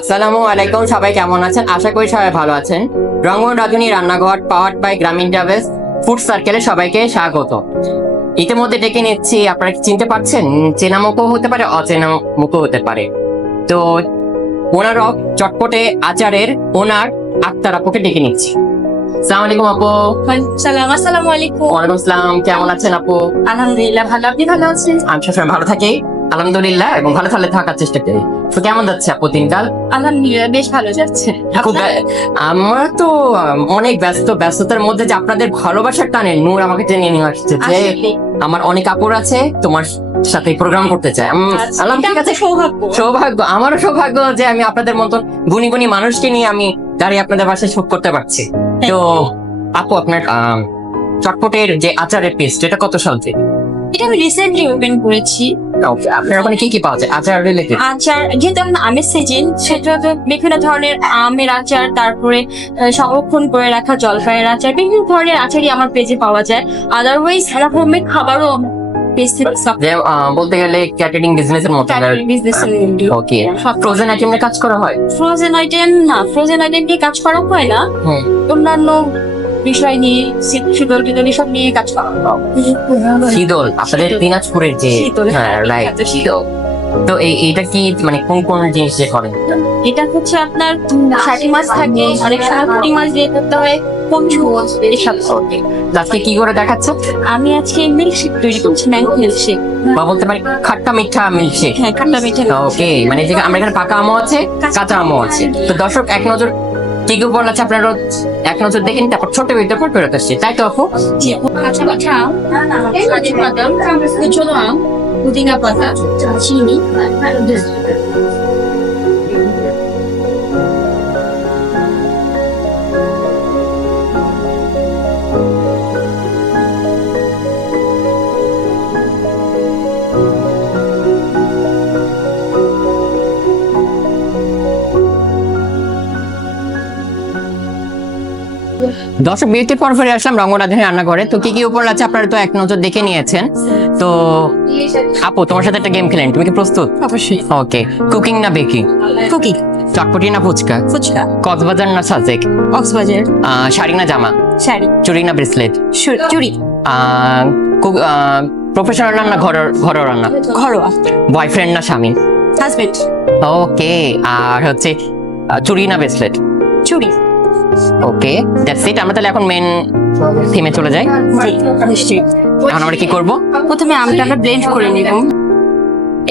আসসালামু আলাইকুম, সবাই কেমন আছেন? আশা করি সবাই ভালো আছেন। রঙ্গন রাঁধুনি রান্নাঘর পাওয়ার্ড বাই গ্রামীণ ট্রাভেলস ফুড সার্কেলে সবাইকে স্বাগত। ইতিমধ্যে ডেকে নিচ্ছি, আপনারা কি চিনতে পারছেন? চেনা মুখও হতে পারে, অচেনা মুখও হতে পারে। তো ওনার চটপটে আচারের ওনার আক্তার আপুকে ডেকে নিচ্ছি। আসসালামু আলাইকুম আপু। আসসালামু আলাইকুম। ওয়ালাইকুম আসসালাম, কেমন আছেন আপু? আলহামদুলিল্লাহ ভালো, আপনি ভালো আছেন? আমি সবসময় ভালো থাকি আলহামদুলিল্লাহ, এবং ভালো থাকার চেষ্টা করি। তো কেমন যাচ্ছে আপু দিনকাল? আলহামদুলিল্লাহ বেশ ভালো যাচ্ছে। খুব আমরা তো অনেক ব্যস্ততার মধ্যে যে আপনাদের ভালোবাসার টানে নূর আমাকে টেনে নিয়ে আসছে যে আমার অনেক আপুর আছে তোমার সাথে প্রোগ্রাম করতে চায়। ঠিক আছে, সৌভাগ্য, আমারও সৌভাগ্য যে আমি আপনাদের মতন গুণী গুণী মানুষকে নিয়ে আমি দাঁড়িয়ে আপনাদের বাসায় শুট করতে পারছি। তো আপু, আপনার চটপটের যে আচারের পেস্ট, এটা কত সাল থেকে? এটা আমি রিসেন্টলি ওপেন করেছি। আপনার ওখানে কি কি পাওয়া যায় আচার রিলেটেড? আচার যেহেতু এখন আমের সিজন, সেটা তো বিভিন্ন ধরনের আমের আচার, তারপরে সংরক্ষণ করে রাখা জলপাইয়ের আচার, বিভিন্ন ধরনের আচারই আমার পেজে পাওয়া যায়। আদারওয়াইজ আমার হোমমেড খাবারও বলতে গেলে ক্যাটারিং বিজনেসের মতো। ওকে, ফ্রোজেন আইটেম নিয়ে কাজ করা হয়? ফ্রোজেন আইটেম না, ফ্রোজেন আইটেম নিয়ে কাজ করা হয় না, অন্যান্য বিষয় নিয়ে শীতল টিতল এসব নিয়ে কাজ করা হয়। শীতল আপনাদের দিনাজপুরের যে, হ্যাঁ রাইট, শীতল। তো এইটা কি মানে কোন কোন জিনিস যে করেন? এটা হচ্ছে আপনার 60 মাস থাকে, অনেক সময় 40 মাস দিয়ে করতে হয়, পঞ্চু এসব। আজকে কি করে দেখাচ্ছে? আমি আজকে মিল্কশেক তৈরি করছি, ম্যাঙ্গো মিল্কশেক, বা বলতে পারি খাট্টা মিঠা মিল্কশেক। হ্যাঁ খাট্টা মিঠা। ওকে, মানে যে আমরা এখানে পাকা আমও আছে, কাঁচা আমও আছে। তো দর্শক এক নজর কি কি উপর আছে আপনারা এক নজর দেখেন, তারপর ছোট ভিডিও পর ফেরত আসছে, তাই তো আপু? কাঁচা মিঠা আম, কাজু বাদাম, কুচনো আম, পুদিনা পাতা, চিনি। দর্শক বিরতির পর ফিরে আসলাম রঙ্গন রাঁধুনি রান্নাঘরে। তো কি কি উপর আছে আপনারা তো এক নজর দেখে নিয়েছেন। তো আপু, তোমার সাথে একটা গেম খেলেন, তুমি কি প্রস্তুত? অবশ্যই। ওকে, কুকিং না বেকিং? কুকিং। চটপটি না ফুচকা? ফুচকা। কক্সবাজার না সাজেক? কক্সবাজার। শাড়ি না জামা? শাড়ি। চুড়ি না ব্রেসলেট? চুড়ি। প্রফেশনাল রান্না ঘরোয়া রান্না? ঘরোয়া। বয়ফ্রেন্ড না স্বামী? হাজবেন্ড। ওকে, আর হচ্ছে চুড়ি না ব্রেসলেট? চুড়ি। ওকে, দ্যাটস ইট। আমরা তাহলে এখন মেন থিমে চলে যাই। নিশ্চয়ই। এখন আমরা কি করব? প্রথমে আমটা আমরা ব্লেন্ড করে নিব।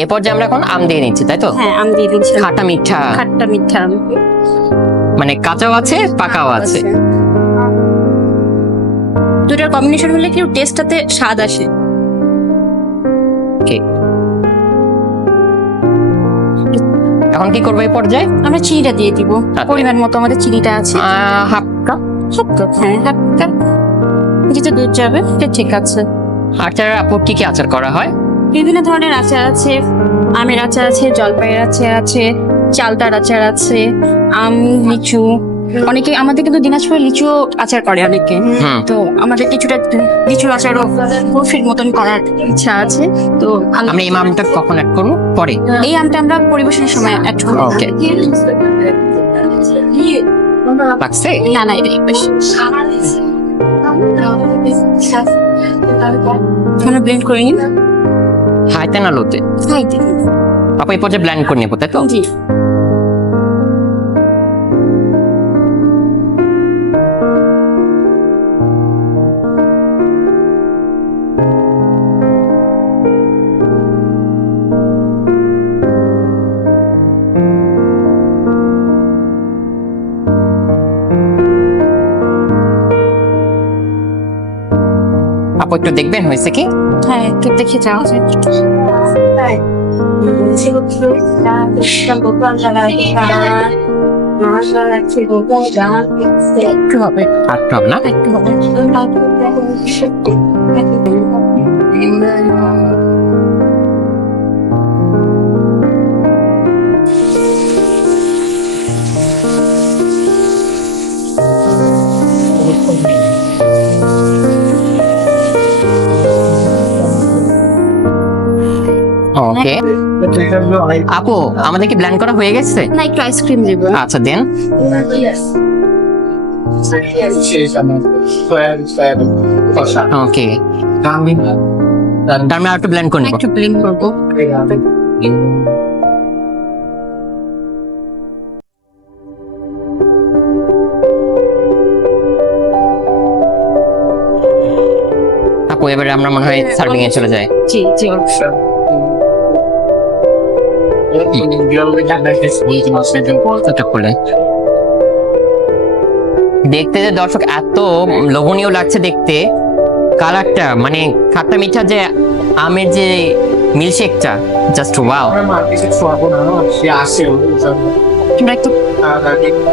এরপর যে আমরা এখন আম দিয়ে নিচ্ছি, তাই তো? হ্যাঁ, আম দিয়ে দিচ্ছি। খাটা মিঠা, খাট্টা মিঠা আম, মানে কাঁচাও আছে পাকাও আছে। দুটোর কম্বিনেশন হলে কি টেস্টটাতে স্বাদ আসে। ওকে, এখন কি করবো এই পর্যায়ে? আমরা চিনিটা দিয়ে দিব পরিমাণ মতো, আমাদের চিনিটা আছে হাফ কাপ। হ্যাঁ হাফ কাপ। যেটা দুধ যাবে সেটা ঠিক আছে। আচার আপু কি কি আচার করা হয়? বিভিন্ন ধরনের আচার আছে, আমের আচার আছে, জলপাইয়ের আচার আছে, চালতার আচার আছে, আম, লিচু। অনেকে আমাদের কিন্তু দিনাজপুরে লিচু আচার করে অনেকে, তো আমাদের কিছুটা লিচু আচারও বরফির মতন করার ইচ্ছা আছে। তো আমরা এই আমটা কখন অ্যাড করবো? পরে। এই আমটা আমরা পরিবেশনের সময় অ্যাড করব। ওকে, লাগছে? না না, এটাই বেশ। আমরা ব্লেন্ড করে নিন। হাইতে না লোতে? হাইতে। আপু এই পর্যায়ে ব্লেন্ড করে নেবো, তাই তো? জি। আপু একটু দেখবেন হয়েছে কি? হ্যাঁ, একটু দেখে যাও। একটু হবে, আটটা হবে না? একটু হবে। ওকে আপু আমাদের কি ব্ল্যান্ড করা হয়ে গেছে? না, একটু আইসক্রিম দিব। আচ্ছা দেন। ওকে তার মানে একটু ব্ল্যান্ড করে নিব। একটু ব্লেন্ড করবো। আপু এবারে আমরা মনে হয় সার্ভিং এ চলে যাই। জি জি অবশ্যই। এটা খুলে দেখতে যে দর্শক এত লোভনীয় লাগছে দেখতে, কালারটা মানে খাট্টা মিঠা যে আমের যে মিল্কশেকটা, জাস্ট ওয়াও। তোমরা একটু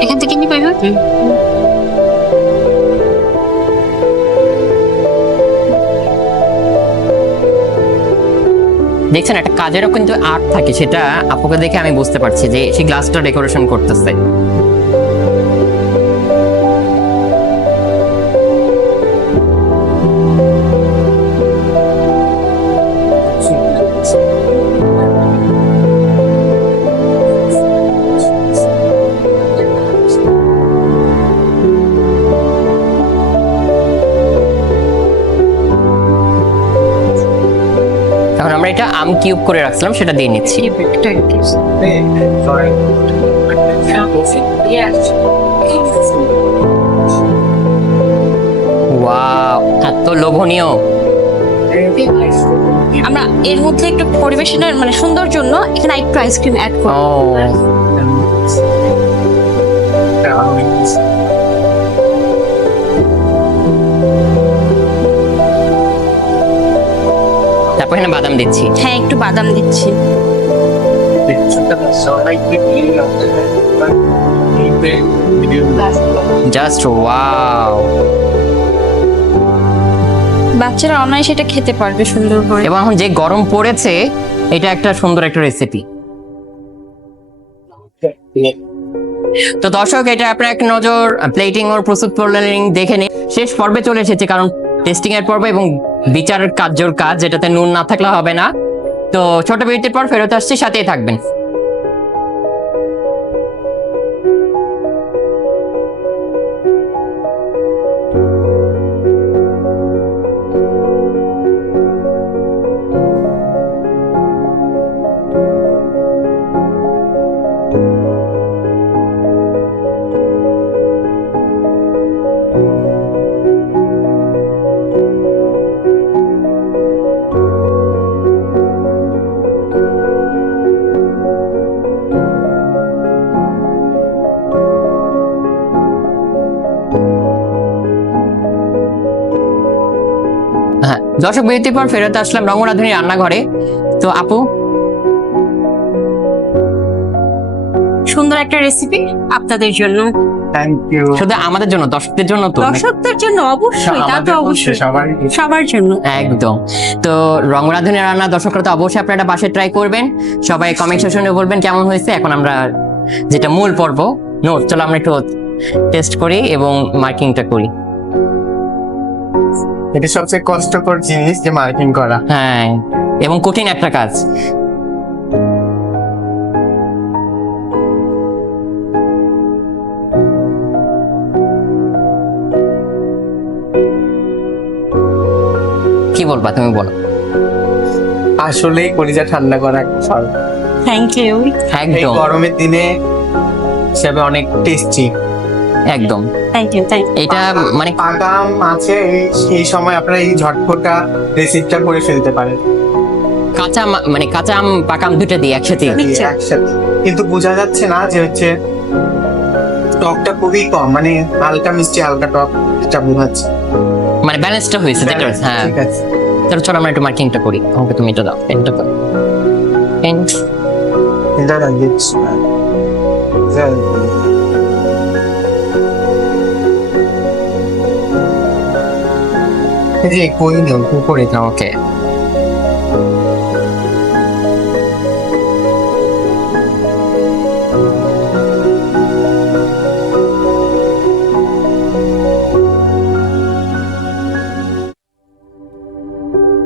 এখান থেকে নিয়ে পাইবা? দেখছেন একটা কাজেরও কিন্তু আর্ট থাকে, সেটা আপুকে দেখে আমি বুঝতে পারছি যে সেই গ্লাসটা ডেকোরেশন করতেছে। এখন আমরা এটা আম কিউব করে রাখছিলাম, সেটা দিয়ে নিচ্ছি। ওয়াও এত লোভনীয়। আমরা এর মধ্যে একটু পরিবেশনের মানে সুন্দর জন্য এখানে একটু আইসক্রিম অ্যাড ও করব। তারপর এখানে বাদাম দিচ্ছি। হ্যাঁ, একটু বাদাম দিচ্ছি। Just wow. বাচ্চারা অনায়াসে এটা খেতে পারবে সুন্দর করে। এবং এখন যে গরম পড়েছে, এটা একটা সুন্দর একটা রেসিপি। তো দর্শক এটা আপনার এক নজর প্লেটিং ওর প্রস্তুত প্রণালী দেখে নিন। শেষ পর্বে চলে এসেছে, কারণ টেস্টিং এর পর্ব এবং বিচার কার্যর কাজ, যেটাতে নুন না থাকলে হবে না। তো ছোট বিরতির পর ফেরত আসছি, সাথেই থাকবেন। হ্যাঁ দর্শক বিরতির পর ফেরত আসলাম রঙ্গরাধুনী রান্নাঘরে। তো আপু সুন্দর একটা রেসিপি আপনাদের জন্য। Thank you. শুধু আমাদের জন্য, দর্শকদের জন্য তো? দর্শকদের জন্য অবশ্যই, তা তো অবশ্যই সবার জন্য। একদম। তো রঙ্গরাধুনী রান্না দর্শকরা তো অবশ্যই আপনারা বাসায় ট্রাই করবেন। সবাই কমেন্ট সেকশনে বলবেন কেমন হয়েছে। এখন আমরা যেটা মূল পর্ব, চলো আমরা একটু টেস্ট করি এবং মার্কিংটা করি। এটা সবচেয়ে কষ্টকর জিনিস, যে মার্কিং করা। হ্যাঁ, এবং কঠিন একটা কাজ। কি বলবা তুমি, বলো। আসলেই কলিজা ঠান্ডা করা একটা ফল। Thank you. এই একদম গরমের দিনে হিসাবে অনেক টেস্টি। একদম। Thank you. এটা মানে পাকা আম আছে, এই সময় আপনারা এই ঝটপটা রেসিপিটা করে ফেলতে পারেন। কাঁচা মানে কাঁচা আম পাকা আম দুটো দিই একসাথে। একসাথে, কিন্তু বোঝা যাচ্ছে না যে হচ্ছে টকটা খুবই কম, মানে হালকা মিষ্টি হালকা টক, এটা বোঝাচ্ছে। মানে ব্যালেন্সটা হয়েছে যেটা। হ্যাঁ ঠিক আছে, চলো চলো আমরা একটু মার্কিংটা করি। আমাকে তুমি এটা দাও, পেনটা দাও। পেন এটা দিচ্ছি। এই যে কই নেই উপরে যাও। ওকে।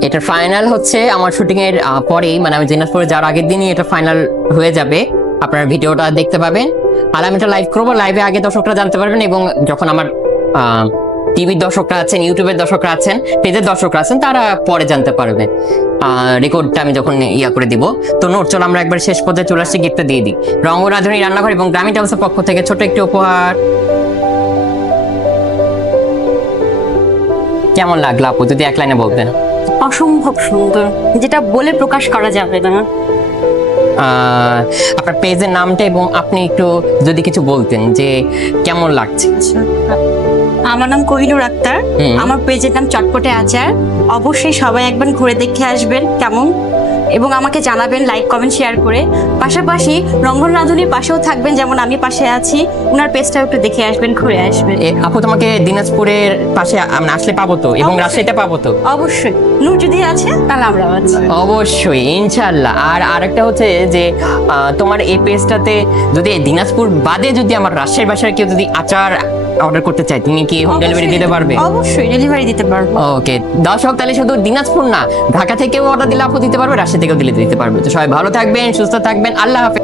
এটা ফাইনাল হচ্ছে আমার শুটিং এর পরেই, মানে আমি দিনাজপুরে যাওয়ার আগের দিনই এটা ফাইনাল হয়ে যাবে। আপনারা ভিডিওটা দেখতে পাবেন, আর আমি এটা লাইভ করবো। লাইভে আগে দর্শকরা জানতে পারবেন, এবং যখন আমার টিভির দর্শকরা আছেন, ইউটিউবের দর্শকরা আছেন, পেজের দর্শকরা আছেন, তারা পরে জানতে পারবে। রেকর্ডটা আমি যখন ইয়া করে দিব। তো নোট, চলো আমরা একবার শেষ পর্যায়ে চলে আসছি, গিফটটা দিয়ে দিই। রঙ্গরাধুনী রান্নাঘর এবং গ্রামীণ টাউন্সের পক্ষ থেকে ছোট একটি উপহার। কেমন লাগলো আপু, যদি এক লাইনে বলতেন? অসম্ভব সুন্দর, যেটা বলে প্রকাশ করা যাবে না। আপনার পেজের নামটা এবং আপনি একটু যদি কিছু বলতেন যে কেমন লাগছে। আমার নাম কোহিনুর আক্তার, আমার পেজের নাম চটপটে আচার। অবশ্যই সবাই একবার ঘুরে দেখে আসবেন কেমন, এবং আমাকে জানাবেন লাইক কমেন্ট শেয়ার করে। পাশাপাশি রঙ্গন রাঁধুনির পাশেও থাকবেন, যেমন আমি পাশে আছি। ওনার পেজটাও একটু দেখে আসবেন, ঘুরে আসবেন। আপু তোমাকে দিনাজপুরের পাশে আমরা আসলে পাবো তো, এবং রাজশাহীতে পাবো তো? অবশ্যই, নূর যদি আছে তাহলে আমরাও আছি। অবশ্যই, ইনশাল্লাহ। আর আরেকটা হচ্ছে যে তোমার এই পেজটাতে যদি দিনাজপুর বাদে যদি আমার রাজশাহীর বাসায় কেউ যদি আচার অর্ডার করতে চায়, তুমি কি হোম ডেলিভারি দিতে পারবে? অবশ্যই ডেলিভারি দিতে পারবো। ওকে দর্শক, তাহলে শুধু দিনাজপুর না, ঢাকা থেকেও অর্ডার দিলে আপু দিতে পারবে, রাজশাহী থেকেও দিতে পারবে। তো সবাই ভালো থাকবেন, সুস্থ থাকবেন, আল্লাহ হাফেজ।